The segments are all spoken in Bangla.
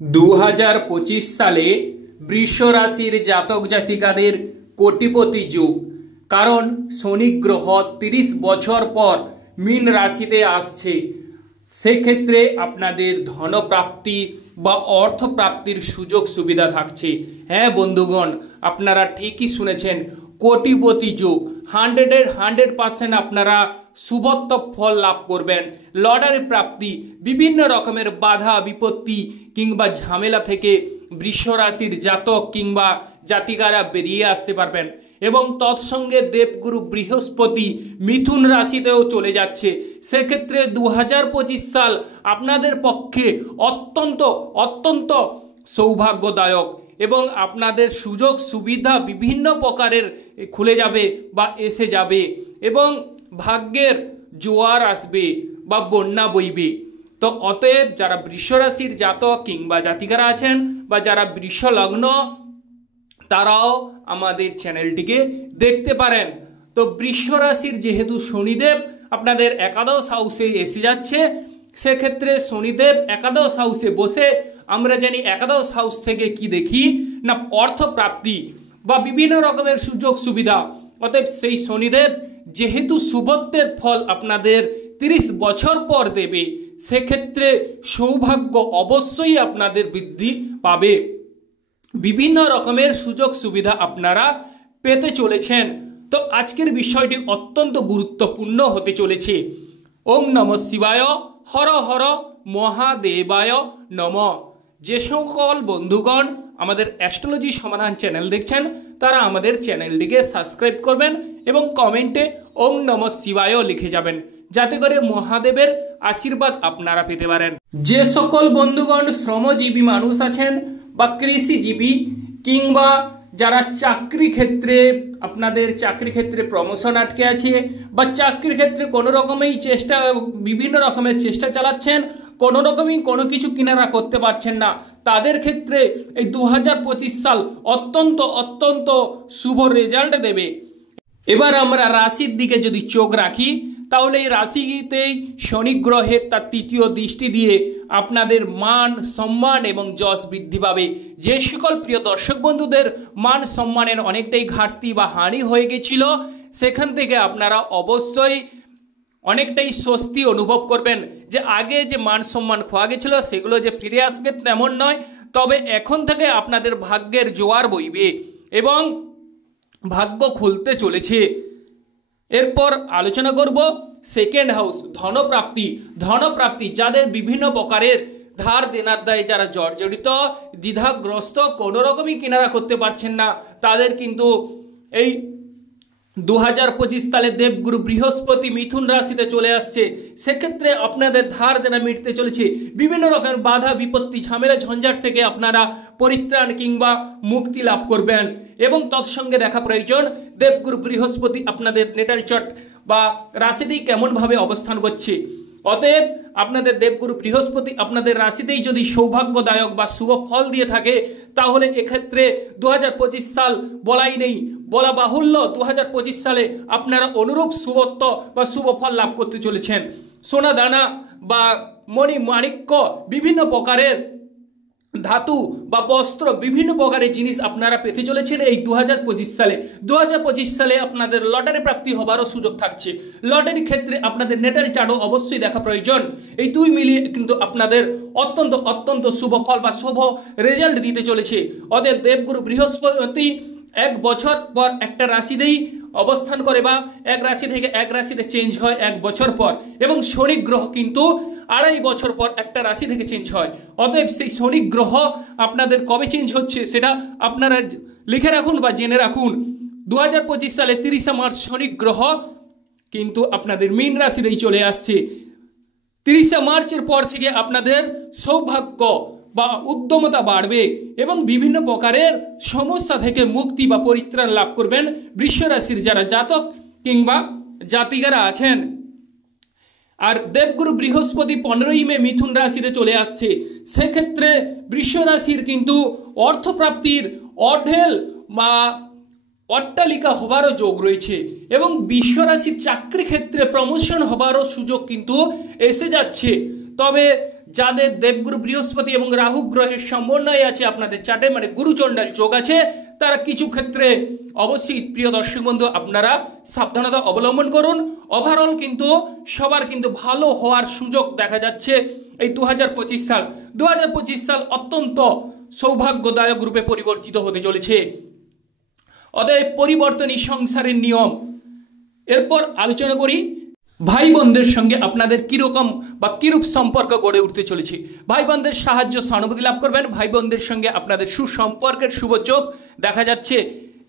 2025 সালে বৃষ রাশির জাতক জাতিকাদের কোটিপতি যুগ। কারণ শনি গ্রহ 30 বছর পর মীন রাশিতে আসছে। সেক্ষেত্রে আপনাদের ধনপ্রাপ্তি বা অর্থপ্রাপ্তির সুযোগ সুবিধা থাকছে। হ্যাঁ বন্ধুগণ, আপনারা ঠিকই শুনেছেন, কোটিপতি যুগ। 100% আপনারা শুভত্ব ফল লাভ করবেন। লটারি প্রাপ্তি, বিভিন্ন রকমের বাধা বিপত্তি কিংবা ঝামেলা থেকে বৃষ রাশির জাতক কিংবা জাতিকারা বেরিয়ে আসতে পারবেন। এবং তৎসঙ্গে দেবগুরু বৃহস্পতি মিথুন রাশিতেও চলে যাচ্ছে। সেক্ষেত্রে 2025 সাল আপনাদের পক্ষে অত্যন্ত সৌভাগ্যদায়ক এবং আপনাদের সুযোগ সুবিধা বিভিন্ন প্রকারের খুলে যাবে বা এসে যাবে এবং ভাগ্যের জোয়ার আসবে বা বন্যা বইবে। তো অতএব যারা বৃষ রাশির জাতক কিংবা জাতিকারা আছেন বা যারা বৃষ লগ্ন, তারাও আমাদের চ্যানেলটিকে দেখতে পারেন। তো বৃষ রাশির যেহেতু শনিদেব আপনাদের একাদশ হাউসে এসে যাচ্ছে, সেক্ষেত্রে শনিদেব একাদশ হাউসে বসে আমরা জানি একাদশ হাউস থেকে কি দেখি না অর্থ প্রাপ্তি বা বিভিন্ন রকমের সুযোগ সুবিধা। অতএব সেই শনিদেব যেহেতু শুভত্বের ফল আপনাদের 30 বছর পর দেবে, সেক্ষেত্রে সৌভাগ্য অবশ্যই আপনাদের বৃদ্ধি পাবে। বিভিন্ন রকমের সুযোগ সুবিধা আপনারা পেতে চলেছেন। তো আজকের বিষয়টি অত্যন্ত গুরুত্বপূর্ণ হতে চলেছে। ওম নমঃ শিবায়, হর হর মহাদেবায় নম। যে সকল বন্ধুগণ আমাদের অ্যাস্ট্রোলজি সমাধান চ্যানেল দেখছেন, তারা আমাদের চ্যানেলটিকে সাবস্ক্রাইব করবেন এবং কমেন্টে ওম নমঃ শিবায় লিখে যাবেন, যাতে করে মহাদেবের আশীর্বাদ আপনারা পেতে পারেন। যে সকল বন্ধুগণ শ্রমজীবী মানুষ আছেন বা কৃষিজীবী কিংবা যারা চাকরি ক্ষেত্রে আপনাদের চাকরি ক্ষেত্রে প্রমোশন আটকে আছে বা চাকরির ক্ষেত্রে কোনো রকমেই বিভিন্ন রকমের চেষ্টা চালাচ্ছেন, কোনো রকমই কোনো কিছু কিনারা করতে পারছেন না, তাদের ক্ষেত্রে এই 2025 সাল অত্যন্ত শুভ রেজাল্ট দেবে। এবার আমরা রাশির দিকে যদি চোখ রাখি, তাহলে এই রাশিতেই শনি গ্রহের তার তৃতীয় দৃষ্টি দিয়ে আপনাদের মান সম্মান এবং যশ বৃদ্ধি পাবে। যে সকল প্রিয় দর্শক বন্ধুদের মান সম্মানের অনেকটাই ঘাটতি বা হানি হয়ে গেছিল, সেখান থেকে আপনারা অবশ্যই অনেকটাই স্বস্তি অনুভব করবেন। যে আগে যে মান সম্মান খোয়া গেছিল সেগুলো যে ফিরে আসবে তেমন নয়, তবে এখন থেকে আপনাদের ভাগ্যের জোয়ার বইবে এবং ভাগ্য খুলতে চলেছে। এরপর আলোচনা করব সেকেন্ড হাউস, ধনপ্রাপ্তি যাদের বিভিন্ন প্রকারের ধার দেনার দায়ে যারা জর্জরিত, দ্বিধাগ্রস্ত, কোনো রকমই কিনারা করতে পারছেন না, তাদের কিন্তু এই 2025 সালে দেবগুরু বৃহস্পতি মিথুন রাশিতে চলে আসছে। সেক্ষেত্রে আপনাদের ধার দেনা মিটতে চলেছে। বিভিন্ন রকমের বাধা বিপত্তি ঝামেলা ঝঞ্ঝাট থেকে আপনারা পরিত্রাণ কিংবা মুক্তি লাভ করবেন। এবং তৎসঙ্গে দেখা প্রয়োজন দেবগুরু বৃহস্পতি আপনাদের নেটাল চার্ট বা রাশিতেই কেমনভাবে অবস্থান করছে। অতএব আপনাদের দেবগুরু বৃহস্পতি আপনাদের রাশিতেই যদি সৌভাগ্যদায়ক বা শুভ ফল দিয়ে থাকে, তাহলে এক্ষেত্রে 2025 সাল বলাই নেই, বলা বাহুল্য 2025 সালে আপনারা অনুরূপ শুভত্ব বা শুভ ফল লাভ করতে চলেছেন। সোনা দানা বা মণি মাণিক্য, বিভিন্ন প্রকারের ধাতু বা বস্ত্র, বিভিন্ন প্রকারের জিনিস আপনারা পেতে চলেছেন এই 2025 সালে। 2025 সালে আপনাদের লটারি প্রাপ্তি হবারও সুযোগ থাকছে। লটারি ক্ষেত্রে আপনাদের নেটাল চার্টও অবশ্যই দেখা প্রয়োজন। এই দুই মিলিয়ে কিন্তু আপনাদের অত্যন্ত শুভ ফল বা শুভ রেজাল্ট দিতে চলেছে। অতএব দেবগুরু বৃহস্পতি 1 বছর পর একটা রাশিতেই অবস্থান করে বা এক রাশি থেকে এক রাশিতে চেঞ্জ হয় 1 বছর পর, এবং শনি গ্রহ কিন্তু 2.5 বছর পর একটা রাশি থেকে চেঞ্জ হয়। অতএব সেই শনি গ্রহ আপনাদের কবে চেঞ্জ হচ্ছে সেটা আপনারা লিখে রাখুন বা জেনে রাখুন। 2025 সালে 30 মার্চ শনি গ্রহ কিন্তু আপনাদের মীন রাশিতেই চলে আসছে। 30 মার্চের পর থেকে আপনাদের সৌভাগ্য বা উদ্যমতা বাড়বে এবং বিভিন্ন প্রকারের সমস্যা থেকে মুক্তি বা পরিত্রাণ লাভ করবেন বৃষ রাশির যারা জাতক কিংবা জাতিকারা আছেন। আর দেবগুরু বৃহস্পতি 15ই মে মিথুন রাশিতে চলে আসছে। সেক্ষেত্রে বৃষ রাশির কিন্তু অর্থপ্রাপ্তির অঢেল বা অট্টালিকা হবারও যোগ রয়েছে এবং বৃষ রাশির চাকরি ক্ষেত্রে প্রমোশন হবারও সুযোগ কিন্তু এসে যাচ্ছে। তবে যাদের দেবগুরু বৃহস্পতি এবং রাহু গ্রহের সমন্বয় আছে আপনাদের চার্টে, মানে গুরুচণ্ডাল যোগ আছে, তারা কিছু ক্ষেত্রে অবশ্যই প্রিয় দর্শক বন্ধু আপনারা সাবধানতা অবলম্বন করুন। ওভারঅল কিন্তু সবার কিন্তু ভালো হওয়ার সুযোগ দেখা যাচ্ছে এই 2025 সাল। 2025 সাল অত্যন্ত সৌভাগ্যদায়ক রূপে পরিবর্তিত হতে চলেছে। অতএব পরিবর্তনই সংসারের নিয়ম। এরপর আলোচনা করি ভাই বোনদের সঙ্গে আপনাদের কিরকম বা কিরূপ সম্পর্ক গড়ে উঠতে চলেছে। ভাই বোনদের সাহায্য সহানুভূতি লাভ করবেন, ভাই বোনদের সঙ্গে আপনাদের সুসম্পর্কের শুভ যোগ দেখা যাচ্ছে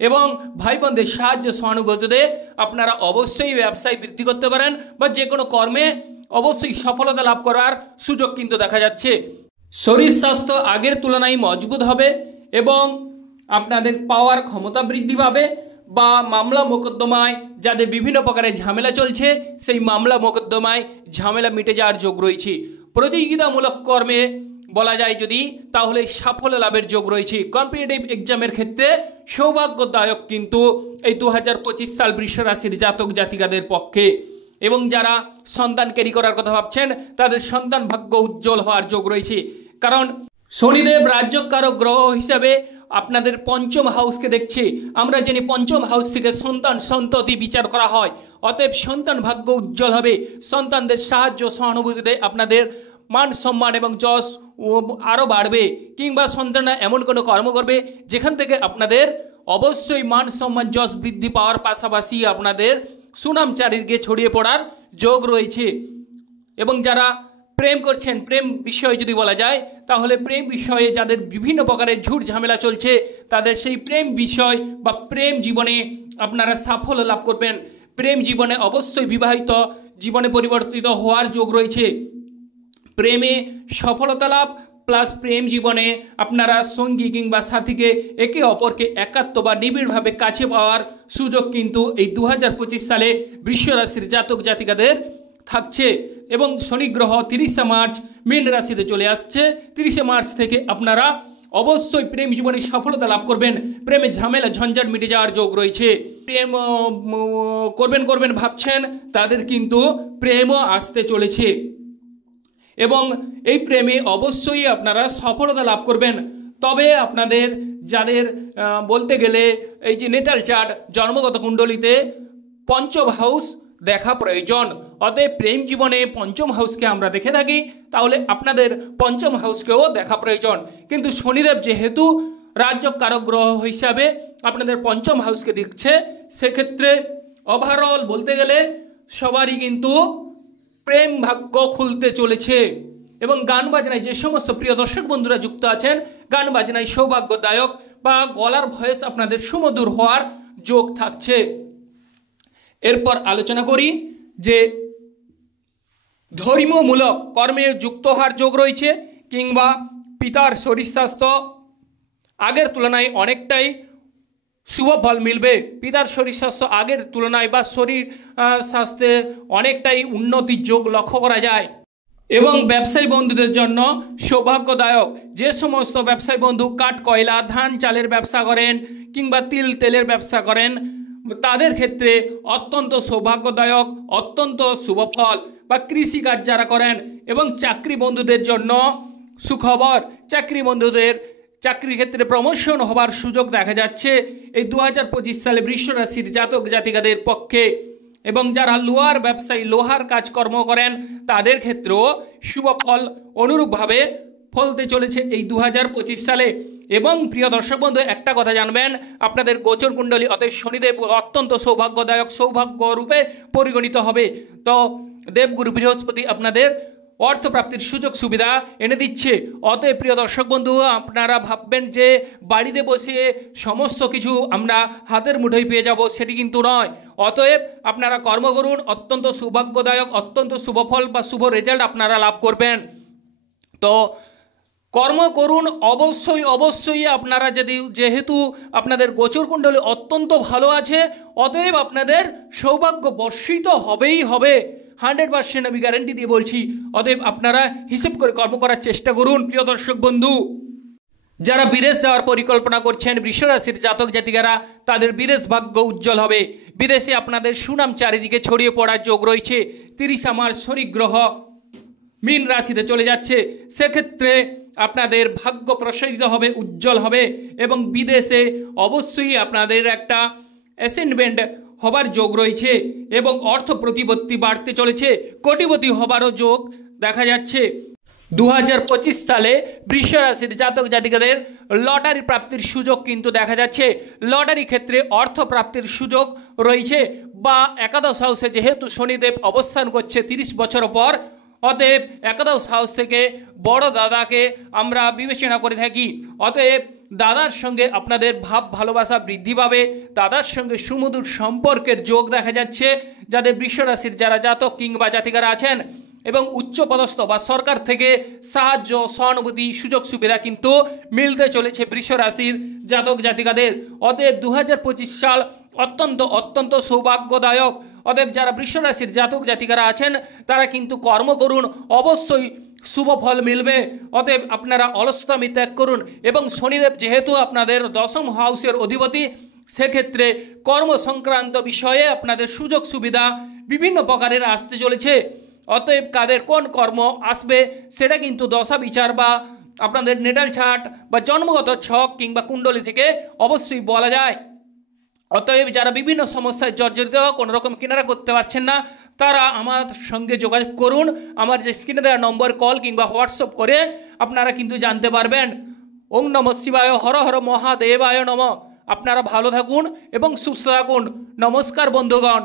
এবং ভাই বোনদের সাহায্য সহানুভূতিতে আপনারা অবশ্যই ব্যবসায় বৃদ্ধি করতে পারেন বা যে কোনো কর্মে অবশ্যই সফলতা লাভ করার সুযোগ কিন্তু দেখা যাচ্ছে। শরীর স্বাস্থ্য আগের তুলনায় মজবুত হবে এবং আপনাদের পাওয়ার ক্ষমতা বৃদ্ধি পাবে বা মামলা মোকদ্দমায় যাদের বিভিন্ন প্রকারের ঝামেলা চলছে সেই মামলা মোকদ্দমায় ঝামেলা মিটে যাওয়ার যোগ রয়েছে। প্রতিযোগিতামূলক কর্মে বলা যায় যদি তাহলে সাফল্য লাভের যোগ রয়েছে। কম্পিটিটিভ এক্সামের ক্ষেত্রে সৌভাগ্যদায়ক কিন্তু এই 2025 সাল বৃষ রাশির জাতক জাতিকাদের পক্ষে। এবং যারা সন্তান ক্যারি করার কথা ভাবছেন তাদের সন্তান ভাগ্য উজ্জ্বল হওয়ার যোগ রয়েছে, কারণ শনিদেব রাজ্যকারক গ্রহ হিসাবে আপনাদের পঞ্চম হাউসকে দেখছে। আমরা জানি পঞ্চম হাউস থেকে সন্তান সন্ততি বিচার করা হয়, অতএব সন্তান ভাগ্য উজ্জ্বল হবে। সন্তানদের সাহায্য সহানুভূতিতে আপনাদের মান সম্মান এবং যশ আরও বাড়বে, কিংবা সন্তানরা এমন কোনো কর্ম করবে যেখান থেকে আপনাদের অবশ্যই মান সম্মান যশ বৃদ্ধি পাওয়ার পাশাপাশি আপনাদের সুনাম চারিদিকে ছড়িয়ে পড়ার যোগ রয়েছে। এবং যারা প্রেম করছেন, প্রেম বিষয়ে যদি বলা যায় তাহলে প্রেম বিষয়ে যাদের বিভিন্ন প্রকারের ঝুট ঝামেলা চলছে তাদের সেই প্রেম বিষয় বা প্রেম জীবনে আপনারা সাফল্য লাভ করবেন। প্রেম জীবনে অবশ্যই বিবাহিত জীবনে পরিবর্তিত হওয়ার যোগ রয়েছে। প্রেমে সফলতা লাভ প্লাস প্রেম জীবনে আপনারা সঙ্গী কিংবা সাথীকে একে অপরকে একাত্ম বা নিবিড়ভাবে কাছে পাওয়ার সুযোগ কিন্তু এই 2025 সালে বৃষ রাশির জাতক জাতিকাদের থাকছে। এবং শনি গ্রহ 30 মার্চ মীন রাশিতে চলে আসছে। 30 মার্চ থেকে আপনারা অবশ্যই প্রেম জীবনে সফলতা লাভ করবেন। প্রেমে ঝামেলা ঝঞ্ঝাট মিটে যাওয়ার যোগ রয়েছে। প্রেম করবেন ভাবছেন তাদের কিন্তু প্রেমও আসতে চলেছে এবং এই প্রেমে অবশ্যই আপনারা সফলতা লাভ করবেন। তবে আপনাদের যাদের বলতে গেলে এই যে নেটাল চার্ট জন্মগত কুণ্ডলিতে পঞ্চম হাউস দেখা প্রয়োজন। অতএব প্রেম জীবনে পঞ্চম হাউসকে আমরা দেখে থাকি, তাহলে আপনাদের পঞ্চম হাউসকেও দেখা প্রয়োজন। কিন্তু শনিদেব যেহেতু রাজ্যকারক গ্রহ হিসাবে আপনাদের পঞ্চম হাউসকে দেখছে, সেক্ষেত্রে ওভারঅল বলতে গেলে সবারই কিন্তু প্রেম ভাগ্য খুলতে চলেছে। এবং গান বাজনায় যে সমস্ত প্রিয় দর্শক বন্ধুরা যুক্ত আছেন, গান বাজনায় সৌভাগ্যদায়ক বা গলার ভয়েস আপনাদের সুমধুর হওয়ার যোগ থাকছে। এরপর আলোচনা করি যে ধর্মমূলক কর্মে যুক্ত হওয়ার যোগ রয়েছে, কিংবা পিতার শরীর স্বাস্থ্য আগের তুলনায় অনেকটাই শুভ ফল মিলবে। পিতার শরীর স্বাস্থ্য আগের তুলনায় বা শরীর স্বাস্থ্যে অনেকটাই উন্নতির যোগ লক্ষ্য করা যায়। এবং ব্যবসায়ী বন্ধুদের জন্য সৌভাগ্যদায়ক। যে সমস্ত ব্যবসায়ী বন্ধু কাঠ কয়লা ধান চালের ব্যবসা করেন কিংবা তিল তেলের ব্যবসা করেন তাদের ক্ষেত্রে অত্যন্ত সৌভাগ্যদায়ক, অত্যন্ত শুভ ফল। বা কৃষিকাজ যারা করেন এবং চাকরি বন্ধুদের জন্য সুখবর। চাকরি বন্ধুদের চাকরি ক্ষেত্রে প্রমোশন হবার সুযোগ দেখা যাচ্ছে এই 2025 সালে বৃষ রাশির জাতক জাতিকাদের পক্ষে। এবং যারা লোহার ব্যবসায়ী লোহার কাজকর্ম করেন তাদের ক্ষেত্রেও শুভ ফল অনুরূপভাবে ফলতে চলেছে এই 2025 সালে। এবং প্রিয় দর্শক বন্ধু একটা কথা জানবেন, আপনাদের গোচর কুণ্ডলী অতএব শনিদেব অত্যন্ত সৌভাগ্যদায়ক সৌভাগ্য রূপে পরিগণিত হবে। তো দেবগুরু বৃহস্পতি আপনাদের অর্থপ্রাপ্তির সুযোগ সুবিধা এনে দিচ্ছে। অতএব প্রিয় দর্শক বন্ধু আপনারা ভাববেন যে বাড়িতে বসে সমস্ত কিছু আমরা হাতের মুঠোয় পেয়ে যাব, সেটি কিন্তু নয়। অতএব আপনারা কর্ম করুন, অত্যন্ত সৌভাগ্যদায়ক অত্যন্ত শুভফল বা শুভ রেজাল্ট আপনারা লাভ করবেন। তো কর্ম করুন অবশ্যই আপনারা যেহেতু আপনাদের গোচর কুণ্ডলী অত্যন্ত ভালো আছে, অতএব আপনাদের সৌভাগ্য বর্ষিত হবেই হবে। 100% আমি গ্যারান্টি দিয়ে বলছি। অতএব আপনারা হিসেব করে কর্ম করার চেষ্টা করুন। প্রিয় দর্শক বন্ধু যারা বিদেশ যাওয়ার পরিকল্পনা করছেন বৃষ রাশির জাতক জাতিকারা তাদের বিদেশ ভাগ্য উজ্জ্বল হবে। বিদেশে আপনাদের সুনাম চারিদিকে ছড়িয়ে পড়ার যোগ রয়েছে। 30 মার্চ শনি গ্রহ মীন রাশিতে চলে যাচ্ছে, সেক্ষেত্রে আপনাদের ভাগ্য প্রসারিত হবে, উজ্জ্বল হবে এবং বিদেশে অবশ্যই আপনাদের একটা অ্যাসেন্ডমেন্ট হবার যোগ রয়েছে এবং অর্থ প্রতিপত্তি বাড়তে চলেছে, কোটিপতি হবারও যোগ দেখা যাচ্ছে। 2025 সালে বৃষ রাশির জাতক জাতিকাদের লটারি প্রাপ্তির সুযোগ কিন্তু দেখা যাচ্ছে। লটারি ক্ষেত্রে অর্থ প্রাপ্তির সুযোগ রয়েছে, বা একাদশ হাউসে যেহেতু শনিদেব অবস্থান করছে 30 বছর পর, অতএব একাদশ হাউস থেকে বড় দাদাকে আমরা বিবেচনা করে থাকি। অতএব দাদার সঙ্গে আপনাদের ভাব ভালোবাসা বৃদ্ধি পাবে, দাদার সঙ্গে সুমধুর সম্পর্কের যোগ দেখা যাচ্ছে যাদের বৃষ রাশির যারা জাতক কিংবা জাতিকারা আছেন, এবং উচ্চপদস্থ বা সরকার থেকে সাহায্য, সহানুভূতি, সুযোগ সুবিধা কিন্তু মিলতে চলেছে বৃষ রাশির জাতক জাতিকাদের। অতএব 2025 সাল অত্যন্ত সৌভাগ্যদায়ক। অতএব যারা বৃষ রাশির জাতক জাতিকারা আছেন তারা কিন্তু কর্ম করুন, অবশ্যই শুভ ফল মিলবে। অতএব আপনারা অলসতামি ত্যাগ করুন, এবং শনিদেব যেহেতু আপনাদের দশম হাউসের অধিপতি, সেক্ষেত্রে কর্ম সংক্রান্ত বিষয়ে আপনাদের সুযোগ সুবিধা বিভিন্ন প্রকারের আসতে চলেছে। অতএব কাদের কোন কর্ম আসবে সেটা কিন্তু দশা বিচার বা আপনাদের নেটাল চার্ট বা জন্মগত ছক কিংবা কুণ্ডলী থেকে অবশ্যই বলা যায়। অতএব যারা বিভিন্ন সমস্যায় জর্জরিত, কোনো রকম কিনারা করতে পারছেন না, তারা আমার সঙ্গে যোগাযোগ করুন। আমার যে স্ক্রিনে দেওয়া নম্বর কল কিংবা হোয়াটসঅ্যাপ করে আপনারা কিন্তু জানতে পারবেন। ওম নমঃ শিবায়, হর হর মহাদেবায় নমঃ। আপনারা ভালো থাকুন এবং সুস্থ থাকুন। নমস্কার বন্ধুগণ।